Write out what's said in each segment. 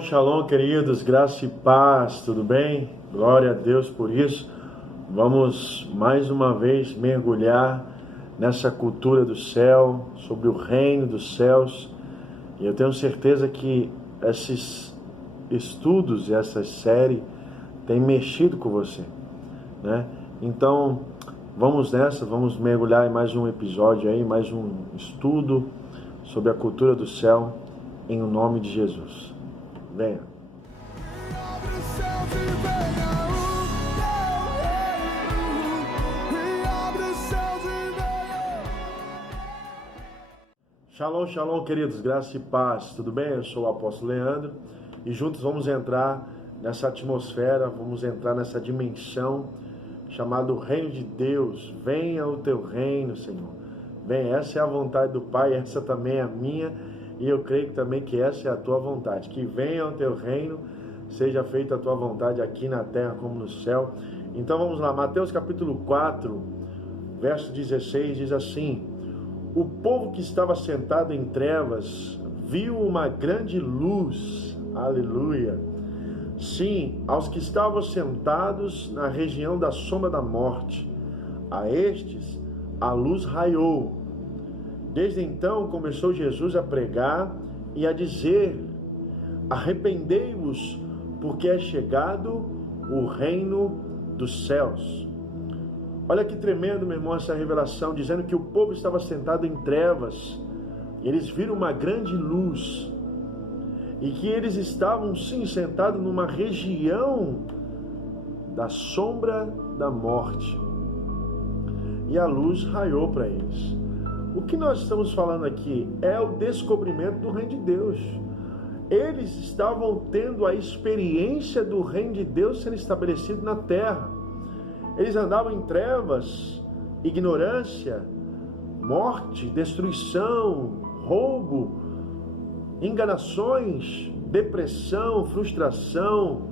Shalom, shalom, queridos, graça e paz, tudo bem? Glória a Deus por isso. Vamos mais uma vez mergulhar nessa cultura do céu, sobre o reino dos céus. E eu tenho certeza que esses estudos e essa série têm mexido com você, né? Então, vamos nessa, vamos mergulhar em mais um episódio aí, mais um estudo sobre a cultura do céu, em nome de Jesus. Venha. Shalom, shalom, queridos, graça e paz, tudo bem? Eu sou o apóstolo Leandro e juntos vamos entrar nessa atmosfera, vamos entrar nessa dimensão chamada Reino de Deus. Venha o teu reino, Senhor. Venha, essa é a vontade do Pai, essa também é a minha. E eu creio também que essa é a tua vontade, que venha o teu reino, seja feita a tua vontade aqui na terra como no céu. Então vamos lá, Mateus capítulo 4, verso 16, diz assim: o povo que estava sentado em trevas viu uma grande luz, aleluia. Sim, aos que estavam sentados na região da sombra da morte, a estes a luz raiou. Desde então começou Jesus a pregar e a dizer: arrependei-vos, porque é chegado o reino dos céus. Olha que tremendo, meu irmão, essa revelação, dizendo que o povo estava sentado em trevas, e eles viram uma grande luz, e que eles estavam sim sentados numa região da sombra da morte, e a luz raiou para eles. O que nós estamos falando aqui é o descobrimento do reino de Deus. Eles estavam tendo a experiência do reino de Deus sendo estabelecido na terra. Eles andavam em trevas, ignorância, morte, destruição, roubo, enganações, depressão, frustração,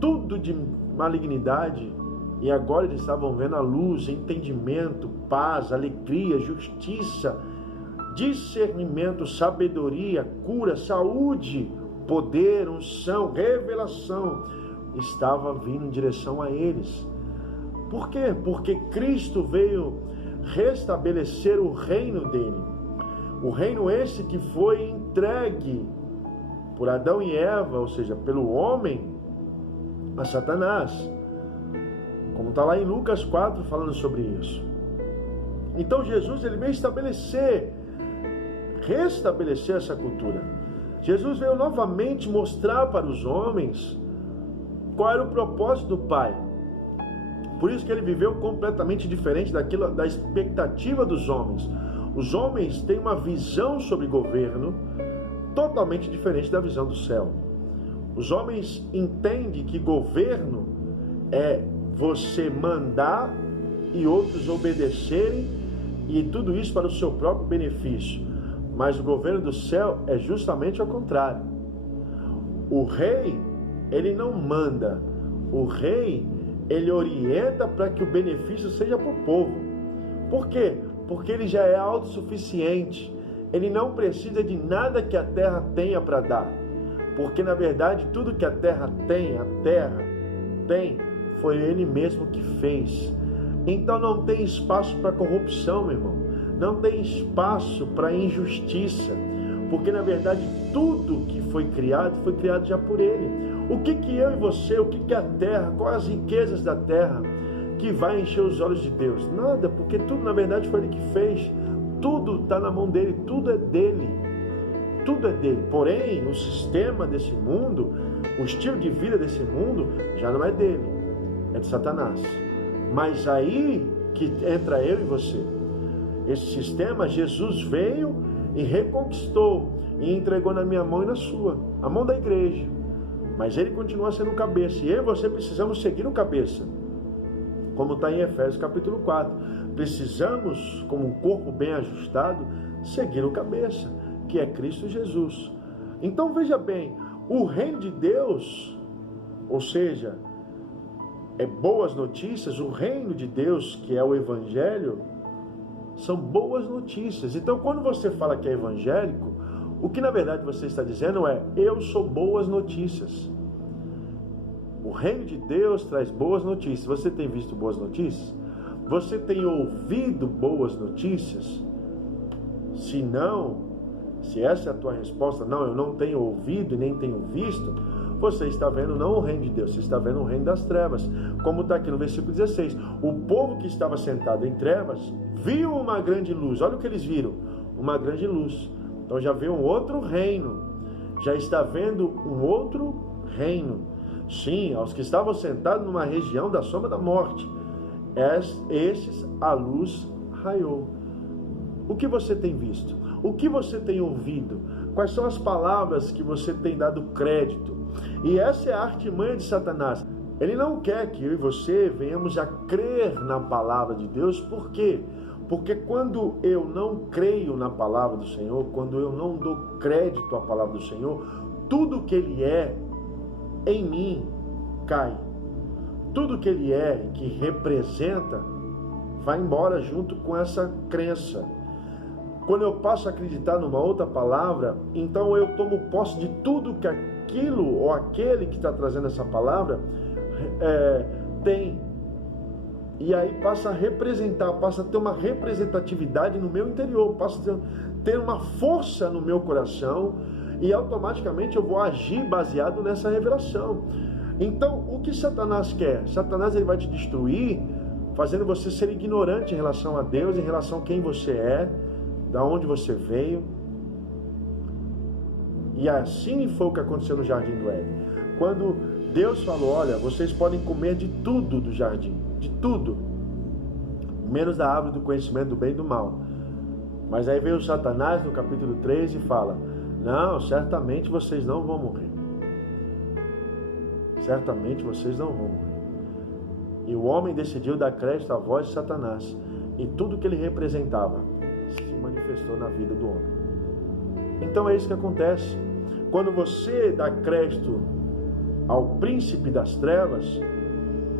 tudo de malignidade. E agora eles estavam vendo a luz, entendimento, paz, alegria, justiça, discernimento, sabedoria, cura, saúde, poder, unção, revelação. Estava vindo em direção a eles. Por quê? Porque Cristo veio restabelecer o reino dele. O reino esse que foi entregue por Adão e Eva, ou seja, pelo homem, a Satanás. Como está lá em Lucas 4 falando sobre isso. Então Jesus ele veio restabelecer essa cultura. Jesus veio novamente mostrar para os homens qual era o propósito do Pai. Por isso que ele viveu completamente diferente da expectativa dos homens. Os homens têm uma visão sobre governo totalmente diferente da visão do céu. Os homens entendem que governo é você mandar e outros obedecerem, e tudo isso para o seu próprio benefício. Mas o governo do céu é justamente ao contrário. O rei, ele não manda. O rei, ele orienta para que o benefício seja para o povo. Por quê? Porque ele já é autossuficiente. Ele não precisa de nada que a terra tenha para dar. Porque na verdade tudo que a terra tem, foi ele mesmo que fez. Então não tem espaço para corrupção, meu irmão. Não tem espaço para injustiça. Porque na verdade tudo que foi criado já por ele. O que eu e você, o que a terra, quais as riquezas da terra que vai encher os olhos de Deus? Nada, porque tudo na verdade foi ele que fez. Tudo está na mão dele, tudo é dele. Tudo é dele. Porém, o sistema desse mundo, o estilo de vida desse mundo já não é dele. É de Satanás. Mas aí que entra eu e você. Esse sistema, Jesus veio e reconquistou e entregou na minha mão e na sua, a mão da igreja. Mas ele continua sendo o cabeça, e eu e você precisamos seguir o cabeça, como está em Efésios capítulo 4. Precisamos, como um corpo bem ajustado, seguir o cabeça, que é Cristo Jesus. Então veja bem, o reino de Deus, ou seja, boas notícias, o reino de Deus, que é o evangelho, são boas notícias. Então quando você fala que é evangélico, O que na verdade você está dizendo é: eu sou boas notícias. O reino de Deus traz boas notícias. Você tem visto boas notícias? Você tem ouvido boas notícias? Se não, se essa é a tua resposta, não, eu não tenho ouvido e nem tenho visto, você está vendo não o reino de Deus, você está vendo o reino das trevas. Como está aqui no versículo 16. O povo que estava sentado em trevas viu uma grande luz. Olha o que eles viram, uma grande luz. Então já vê um outro reino, já está vendo um outro reino. Sim, aos que estavam sentados numa região da sombra da morte, estes a luz raiou. O que você tem visto? O que você tem ouvido? Quais são as palavras que você tem dado crédito? E essa é a artimanha de Satanás. Ele não quer que eu e você venhamos a crer na palavra de Deus. Por quê? Porque quando eu não creio na palavra do Senhor, quando eu não dou crédito à palavra do Senhor, tudo que Ele é em mim cai. Tudo que Ele é, que representa, vai embora junto com essa crença. Quando eu passo a acreditar numa outra palavra, então eu tomo posse de tudo que aquilo ou aquele que está trazendo essa palavra tem. E aí passa a representar, passa a ter uma representatividade no meu interior, passa a ter uma força no meu coração e automaticamente eu vou agir baseado nessa revelação. Então, o que Satanás quer? Satanás ele vai te destruir, fazendo você ser ignorante em relação a Deus, em relação a quem você é, da onde você veio. E assim foi o que aconteceu no Jardim do Éden. Quando Deus falou: olha, vocês podem comer de tudo do jardim, de tudo, menos da árvore do conhecimento do bem e do mal. Mas aí veio Satanás no capítulo 3 e fala: não, certamente vocês não vão morrer. Certamente vocês não vão morrer. E o homem decidiu dar crédito à voz de Satanás, e tudo que ele representava se manifestou na vida do homem. Então é isso que acontece. Quando você dá crédito ao príncipe das trevas,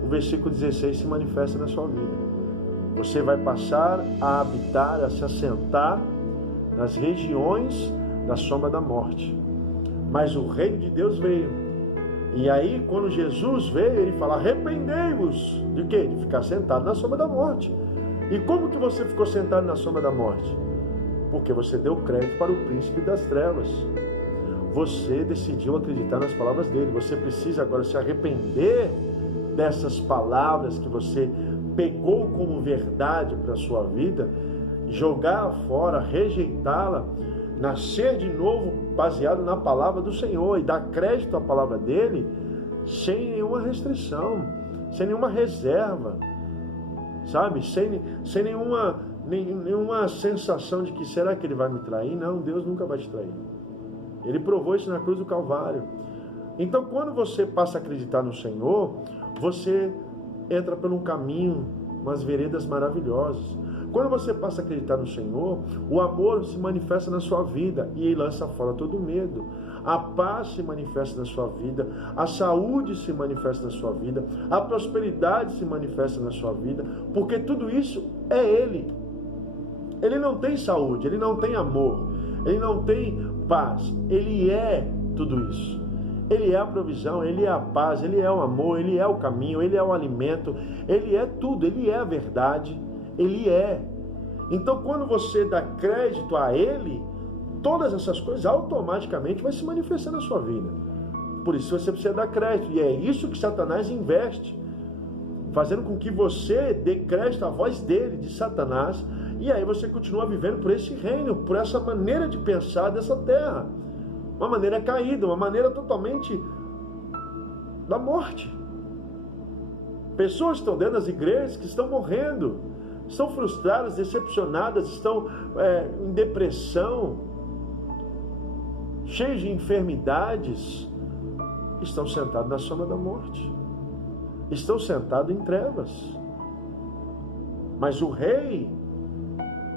o versículo 16 se manifesta na sua vida. Você vai passar a habitar, a se assentar nas regiões da sombra da morte. Mas o reino de Deus veio. E aí, quando Jesus veio, ele fala: arrependei-vos. De quê? De ficar sentado na sombra da morte. E como que você ficou sentado na sombra da morte? Porque você deu crédito para o príncipe das trevas. Você decidiu acreditar nas palavras dele. Você precisa agora se arrepender dessas palavras que você pegou como verdade para a sua vida, jogar fora, rejeitá-la, nascer de novo baseado na palavra do Senhor e dar crédito à palavra dele sem nenhuma restrição, sem nenhuma reserva, sabe? Sem nenhuma sensação de que será que ele vai me trair? Não, Deus nunca vai te trair. Ele provou isso na cruz do Calvário. Então, quando você passa a acreditar no Senhor, você entra por um caminho, umas veredas maravilhosas. Quando você passa a acreditar no Senhor, o amor se manifesta na sua vida e ele lança fora todo medo. A paz se manifesta na sua vida, a saúde se manifesta na sua vida, a prosperidade se manifesta na sua vida, porque tudo isso é Ele. Ele não tem saúde, Ele não tem amor, Ele não tem paz, Ele é tudo isso. Ele é a provisão, Ele é a paz, Ele é o amor, Ele é o caminho, Ele é o alimento, Ele é tudo, Ele é a verdade, Ele é. Então, quando você dá crédito a Ele, todas essas coisas automaticamente vai se manifestar na sua vida. Por isso você precisa dar crédito, e é isso que Satanás investe, fazendo com que você dê crédito à voz dele, de Satanás, e aí você continua vivendo por esse reino, por essa maneira de pensar dessa terra. Uma maneira caída, uma maneira totalmente da morte. Pessoas estão dentro das igrejas que estão morrendo, estão frustradas, decepcionadas, estão em depressão, cheios de enfermidades, estão sentados na sombra da morte, estão sentados em trevas. Mas o rei,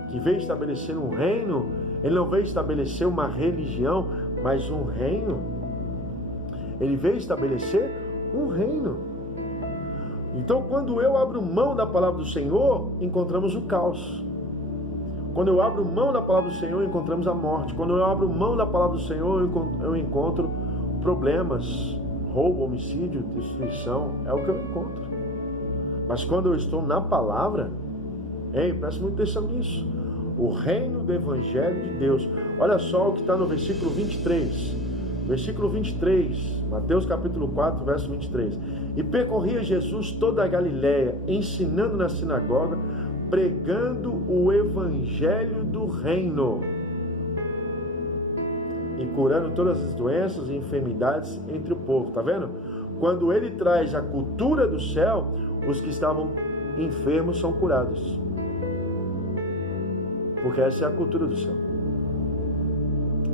que veio estabelecer um reino, ele não veio estabelecer uma religião, mas um reino. Ele veio estabelecer um reino. Então, quando eu abro mão da palavra do Senhor, encontramos o caos. Quando eu abro mão da palavra do Senhor, encontramos a morte. Quando eu abro mão da palavra do Senhor, eu encontro problemas, roubo, homicídio, destruição. É o que eu encontro. Mas quando eu estou na palavra, preste muita atenção nisso. O reino do Evangelho de Deus. Olha só o que está no versículo 23. Versículo 23, Mateus capítulo 4, verso 23. E percorria Jesus toda a Galiléia, ensinando na sinagoga, pregando o evangelho do reino e curando todas as doenças e enfermidades entre o povo. Tá vendo? Quando ele traz a cultura do céu, os que estavam enfermos são curados. Porque essa é a cultura do céu.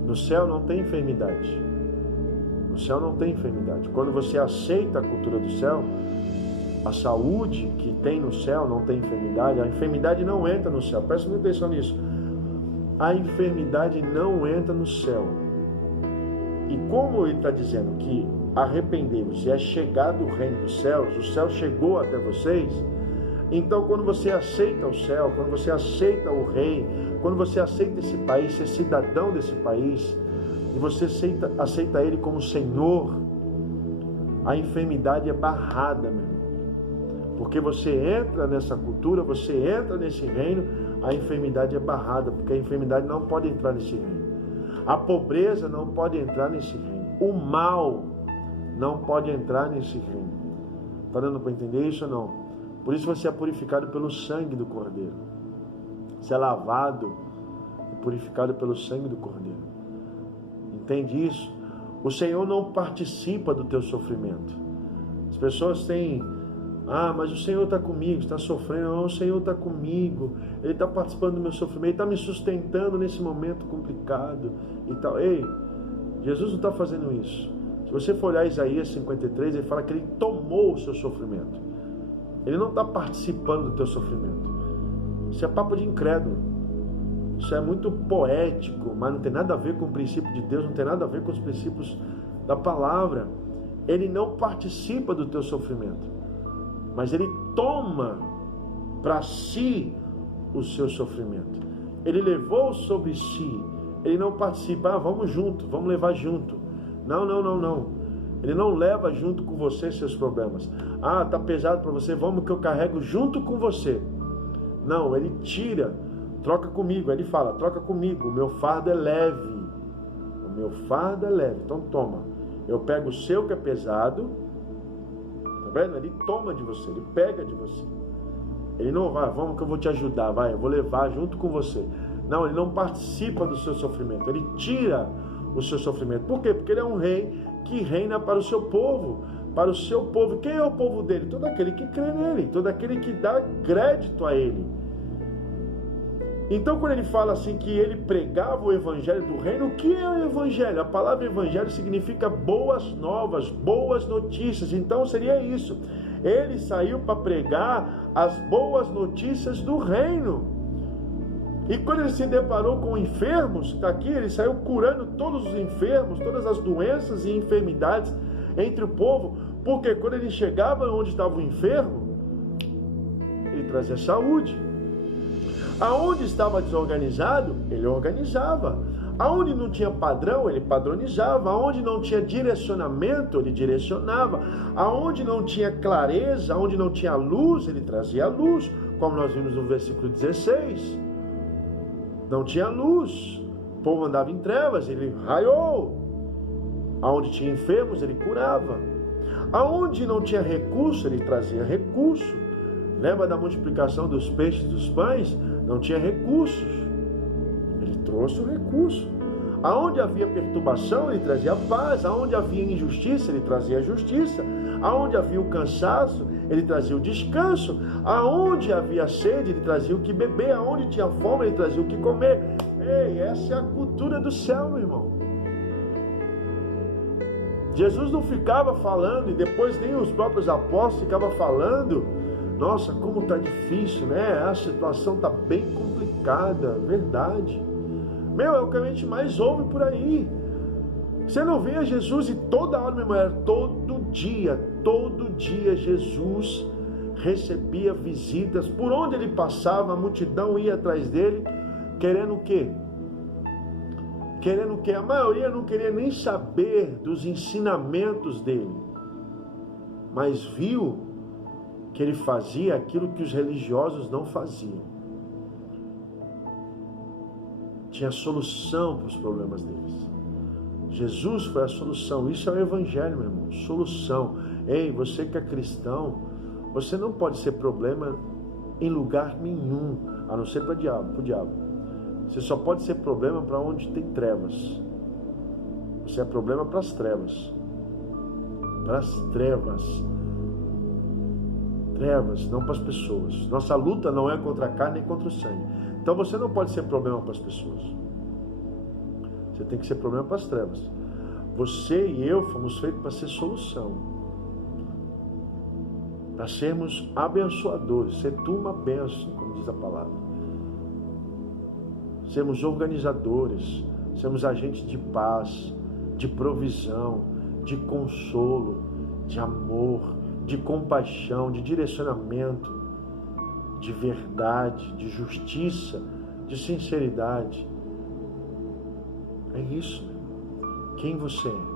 No céu não tem enfermidade. No céu não tem enfermidade. Quando você aceita a cultura do céu, a saúde que tem no céu não tem enfermidade. A enfermidade não entra no céu. Presta muita atenção nisso. A enfermidade não entra no céu. E como ele está dizendo que arrependei-vos e é chegado o reino dos céus, o céu chegou até vocês, então quando você aceita o céu, quando você aceita o rei, quando você aceita esse país, ser cidadão desse país, e você aceita ele como Senhor, a enfermidade é barrada, meu irmão. Porque você entra nessa cultura, você entra nesse reino, a enfermidade é barrada, porque a enfermidade não pode entrar nesse reino. A pobreza não pode entrar nesse reino. O mal não pode entrar nesse reino. Está dando para entender isso ou não? Por isso você é purificado pelo sangue do Cordeiro. Você é lavado e purificado pelo sangue do Cordeiro. Entende isso? O Senhor não participa do teu sofrimento. As pessoas têm... mas o Senhor está comigo, está sofrendo. Não, o Senhor está comigo. Ele está participando do meu sofrimento. Ele está me sustentando nesse momento complicado e tal. Ei, Jesus não está fazendo isso. Se você for olhar Isaías 53, ele fala que ele tomou o seu sofrimento. Ele não está participando do teu sofrimento. Isso é papo de incrédulo. Isso é muito poético, mas não tem nada a ver com o princípio de Deus, não tem nada a ver com os princípios da palavra. Ele não participa do teu sofrimento, mas ele toma para si o seu sofrimento. Ele levou sobre si. Ele não participa, vamos junto, vamos levar junto. Não. Ele não leva junto com você seus problemas. Tá pesado para você, vamos que eu carrego junto com você. Não, ele tira, troca comigo. Ele fala, troca comigo, o meu fardo é leve. O meu fardo é leve. Então toma, eu pego o seu que é pesado. Tá vendo? Ele toma de você, ele pega de você. Ele não vai, vamos que eu vou te ajudar, vai, eu vou levar junto com você. Não, ele não participa do seu sofrimento, ele tira o seu sofrimento. Por quê? Porque ele é um rei que reina para o seu povo. Para o seu povo. Quem é o povo dele? Todo aquele que crê nele, todo aquele que dá crédito a ele. Então quando ele fala assim que ele pregava o evangelho do reino, o que é o evangelho? A palavra evangelho significa boas novas, boas notícias. Então seria isso. Ele saiu para pregar as boas notícias do reino. E quando ele se deparou com enfermos, está aqui, ele saiu curando todos os enfermos, todas as doenças e enfermidades entre o povo, porque quando ele chegava onde estava o enfermo, ele trazia saúde. Aonde estava desorganizado, ele organizava. Aonde não tinha padrão, ele padronizava. Aonde não tinha direcionamento, ele direcionava. Aonde não tinha clareza, aonde não tinha luz, ele trazia luz, como nós vimos no versículo 16. Não tinha luz, o povo andava em trevas, ele raiou. Aonde tinha enfermos, ele curava. Aonde não tinha recurso, ele trazia recurso. Lembra da multiplicação dos peixes e dos pães? Não tinha recursos, ele trouxe o recurso. Aonde havia perturbação, ele trazia paz. Aonde havia injustiça, ele trazia justiça. Aonde havia o cansaço, ele trazia o descanso. Aonde havia sede, ele trazia o que beber. Aonde tinha fome, ele trazia o que comer. Ei, essa é a cultura do céu, meu irmão. Jesus não ficava falando, e depois nem os próprios apóstolos ficavam falando, nossa, como está difícil, né? A situação está bem complicada, verdade. É o que a gente mais ouve por aí. Você não vê Jesus e toda hora, meu irmão, todo dia Jesus recebia visitas. Por onde ele passava, a multidão ia atrás dele, Querendo o quê? Querendo o quê? A maioria não queria nem saber dos ensinamentos dele, mas viu que ele fazia aquilo que os religiosos não faziam. Tinha solução para os problemas deles. Jesus foi a solução. Isso é o Evangelho, meu irmão. Solução. Ei, você que é cristão, você não pode ser problema em lugar nenhum, a não ser para o diabo. Você só pode ser problema para onde tem trevas. Você é problema para as trevas. Para as trevas. Trevas, não para as pessoas. Nossa luta não é contra a carne nem contra o sangue. Então você não pode ser problema para as pessoas. Você tem que ser problema para as trevas. Você e eu fomos feitos para ser solução. Para sermos abençoadores. Ser tu uma bênção, como diz a palavra. Sermos organizadores. Sermos agentes de paz, de provisão, de consolo, de amor, de compaixão, de direcionamento, de verdade, de justiça, de sinceridade. É isso. Quem você é?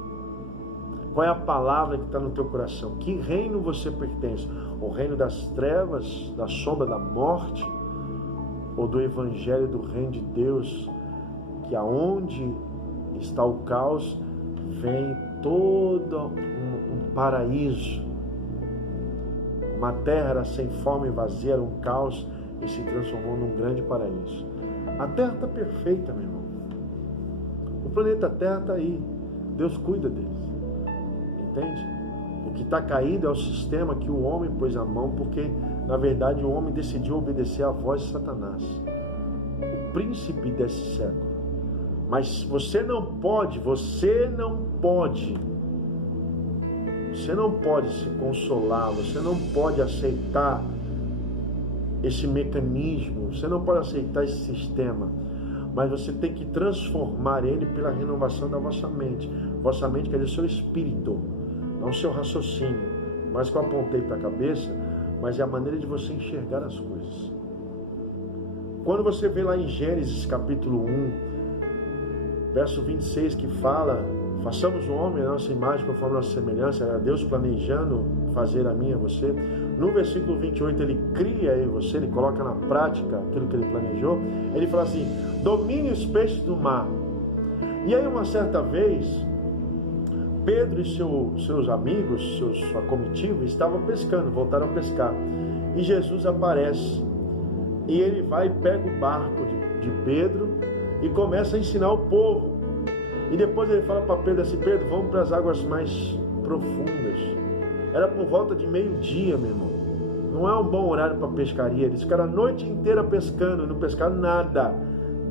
Qual é a palavra que está no teu coração? Que reino você pertence? O reino das trevas, da sombra da morte? Ou do evangelho do reino de Deus, que aonde está o caos, vem todo um paraíso. Uma terra era sem forma e vazia, era um caos, e se transformou num grande paraíso. A terra está perfeita, meu irmão. O planeta Terra está aí. Deus cuida deles. Entende? O que está caído é o sistema que o homem pôs a mão, porque, na verdade, o homem decidiu obedecer à voz de Satanás, o príncipe desse século. Mas você não pode se consolar, você não pode aceitar esse mecanismo, você não pode aceitar esse sistema, mas você tem que transformar ele pela renovação da vossa mente. Vossa mente quer dizer seu espírito, não seu raciocínio, mas que eu apontei para a cabeça, mas é a maneira de você enxergar as coisas. Quando você vê lá em Gênesis capítulo 1, verso 26, que fala: façamos o homem a nossa imagem conforme a nossa semelhança, era Deus planejando fazer a mim e a você. No versículo 28, ele cria eu e você, ele coloca na prática aquilo que ele planejou. Ele fala assim: domine os peixes do mar. E aí, uma certa vez, Pedro e seus amigos, sua comitiva, estavam pescando, voltaram a pescar. E Jesus aparece. E ele vai e pega o barco de Pedro e começa a ensinar o povo. E depois ele fala para Pedro assim: Pedro, vamos para as águas mais profundas. Era por volta de meio-dia, meu irmão. Não é um bom horário para pescaria. Eles ficaram a noite inteira pescando e não pescaram nada.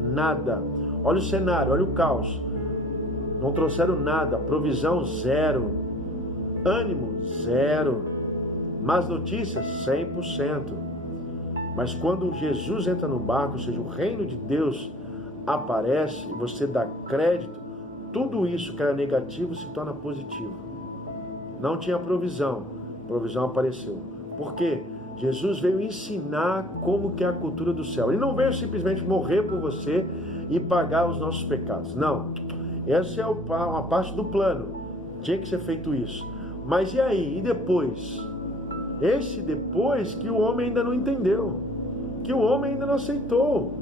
Nada. Olha o cenário, olha o caos. Não trouxeram nada. Provisão, zero. Ânimo, zero. Más notícias, 100%. Mas quando Jesus entra no barco, ou seja, o reino de Deus aparece e você dá crédito, tudo isso que era negativo se torna positivo. Não tinha provisão, a provisão apareceu. Por quê? Jesus veio ensinar como que é a cultura do céu. Ele não veio simplesmente morrer por você e pagar os nossos pecados. Não. Essa é uma parte do plano. Tinha que ser feito isso. Mas e aí? E depois? Esse depois que o homem ainda não entendeu. Que o homem ainda não aceitou.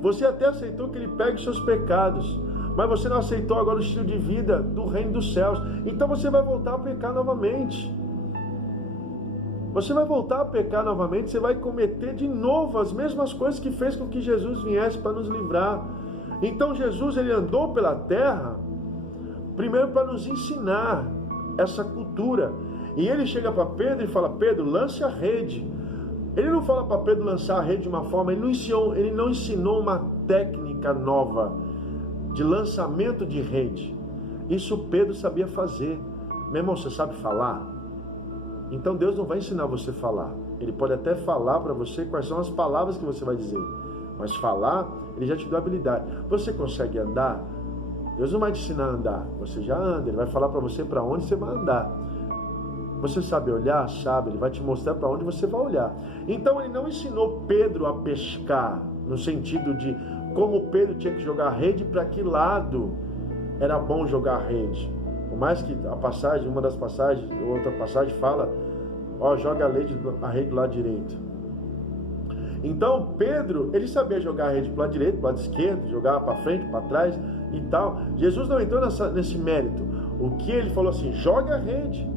Você até aceitou que ele pegue os seus pecados, mas você não aceitou agora o estilo de vida do reino dos céus. Então você vai voltar a pecar novamente. Você vai voltar a pecar novamente, você vai cometer de novo as mesmas coisas que fez com que Jesus viesse para nos livrar. Então Jesus, ele andou pela terra, primeiro para nos ensinar essa cultura. E ele chega para Pedro e fala: Pedro, lance a rede. Ele não fala para Pedro lançar a rede de uma forma, ele não ensinou uma técnica nova de lançamento de rede. Isso Pedro sabia fazer. Meu irmão, você sabe falar? Então Deus não vai ensinar você a falar. Ele pode até falar para você quais são as palavras que você vai dizer, mas falar, ele já te deu habilidade. Você consegue andar? Deus não vai te ensinar a andar, você já anda. Ele vai falar para você para onde você vai andar. Você sabe olhar? Sabe. Ele vai te mostrar para onde você vai olhar. Então ele não ensinou Pedro a pescar. no sentido de como Pedro tinha que jogar a rede, para que lado era bom jogar a rede. Por mais que a passagem, uma das passagens, outra passagem fala, joga a rede do lado direito. Então Pedro, ele sabia jogar a rede para o lado direito, para o lado esquerdo, jogava para frente, para trás e tal. Jesus não entrou nesse mérito. O que ele falou assim, joga a rede.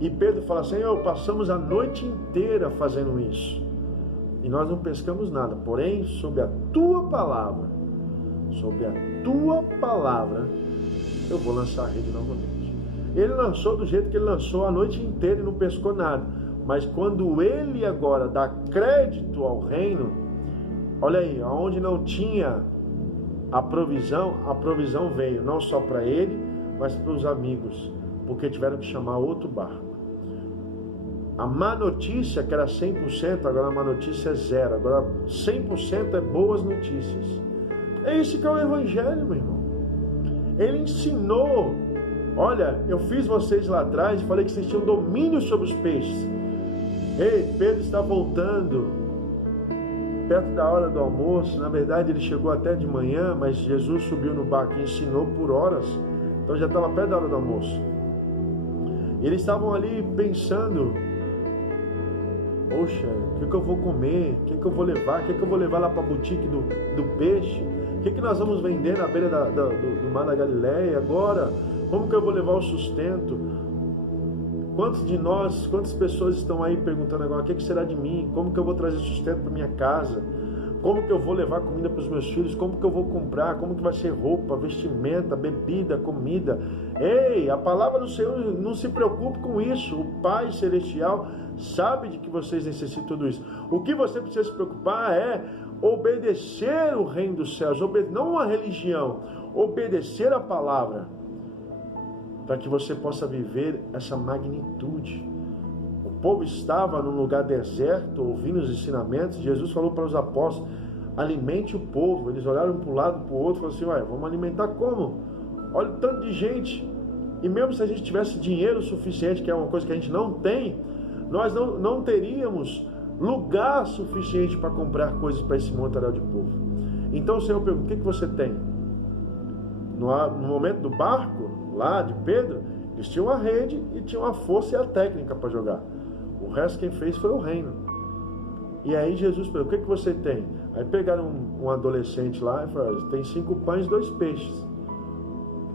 E Pedro fala assim, passamos a noite inteira fazendo isso. E nós não pescamos nada. Porém, sob a tua palavra, eu vou lançar a rede novamente. Ele lançou do jeito que ele lançou a noite inteira e não pescou nada. Mas quando ele agora dá crédito ao reino, olha aí, onde não tinha a provisão veio não só para ele, mas para os amigos, porque tiveram que chamar outro barco. A má notícia, que era 100%, agora a má notícia é 0%, agora 100% é boas notícias. É isso que é o Evangelho, meu irmão. Ele ensinou, olha, eu fiz vocês lá atrás e falei que vocês tinham domínio sobre os peixes. Ei, Pedro está voltando, perto da hora do almoço. Na verdade ele chegou até de manhã, mas Jesus subiu no barco e ensinou por horas, então já estava perto da hora do almoço. E eles estavam ali pensando, poxa, o que eu vou comer? O que eu vou levar? O que eu vou levar lá para a boutique do peixe? O que nós vamos vender na beira do mar da Galileia agora? Como que eu vou levar o sustento? Quantas pessoas estão aí perguntando agora, o que será de mim? Como que eu vou trazer sustento para minha casa? Como que eu vou levar comida para os meus filhos? Como que eu vou comprar? Como que vai ser roupa, vestimenta, bebida, comida? Ei, a palavra do Senhor, não se preocupe com isso. O Pai Celestial sabe de que vocês necessitam de tudo isso. O que você precisa se preocupar é obedecer o reino dos céus, não uma religião, obedecer a palavra, para que você possa viver essa magnitude. O povo estava num lugar deserto, ouvindo os ensinamentos. Jesus falou para os apóstolos, alimente o povo. Eles olharam para um lado, para o outro, e falaram assim, vamos alimentar como? Olha o tanto de gente. E mesmo se a gente tivesse dinheiro suficiente, que é uma coisa que a gente não tem, nós não teríamos lugar suficiente para comprar coisas para esse montaréu de povo. Então o Senhor pergunta, o que você tem? No momento do barco, lá de Pedro, eles tinham a rede e tinham a força e a técnica para jogar. O resto quem fez foi o reino. E aí Jesus perguntou, o que você tem? Aí pegaram um adolescente lá e falaram, tem 5 pães e 2 peixes.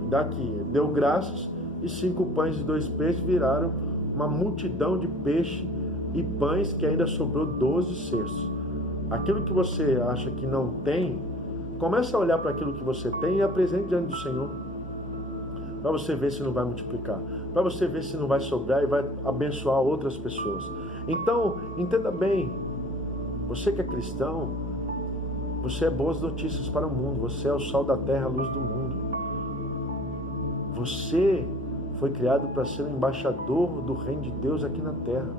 Daqui, deu graças, e 5 pães e 2 peixes viraram uma multidão de peixe e pães, que ainda sobrou 12 cestos. Aquilo que você acha que não tem, começa a olhar para aquilo que você tem e apresente diante do Senhor, para você ver se não vai multiplicar, para você ver se não vai sobrar e vai abençoar outras pessoas. Então, entenda bem, você que é cristão, você é boas notícias para o mundo, você é o sal da terra, a luz do mundo. Você foi criado para ser um embaixador do reino de Deus aqui na terra.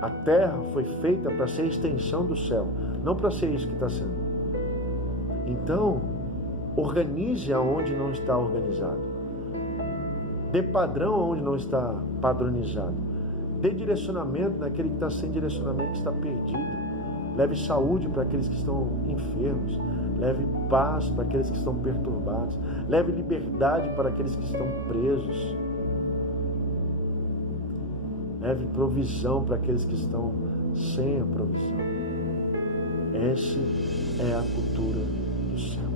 A terra foi feita para ser a extensão do céu, não para ser isso que está sendo. Então, organize aonde não está organizado. Dê padrão aonde não está padronizado. Dê direcionamento naquele que está sem direcionamento, que está perdido. Leve saúde para aqueles que estão enfermos. Leve paz para aqueles que estão perturbados. Leve liberdade para aqueles que estão presos. Leve provisão para aqueles que estão sem a provisão. Essa é a cultura do céu.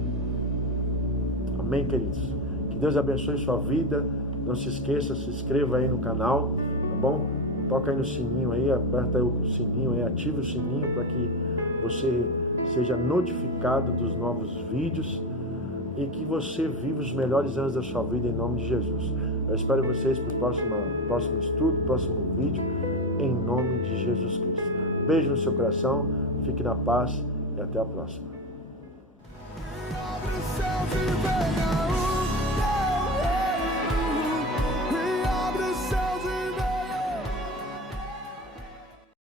Amém, queridos? Que Deus abençoe sua vida. Não se esqueça, se inscreva aí no canal, tá bom? Toca aí no sininho aí, aperta aí o sininho aí, ative o sininho para que você seja notificado dos novos vídeos e que você viva os melhores anos da sua vida em nome de Jesus. Eu espero vocês para o próximo estudo, próximo vídeo, em nome de Jesus Cristo. Beijo no seu coração, fique na paz e até a próxima.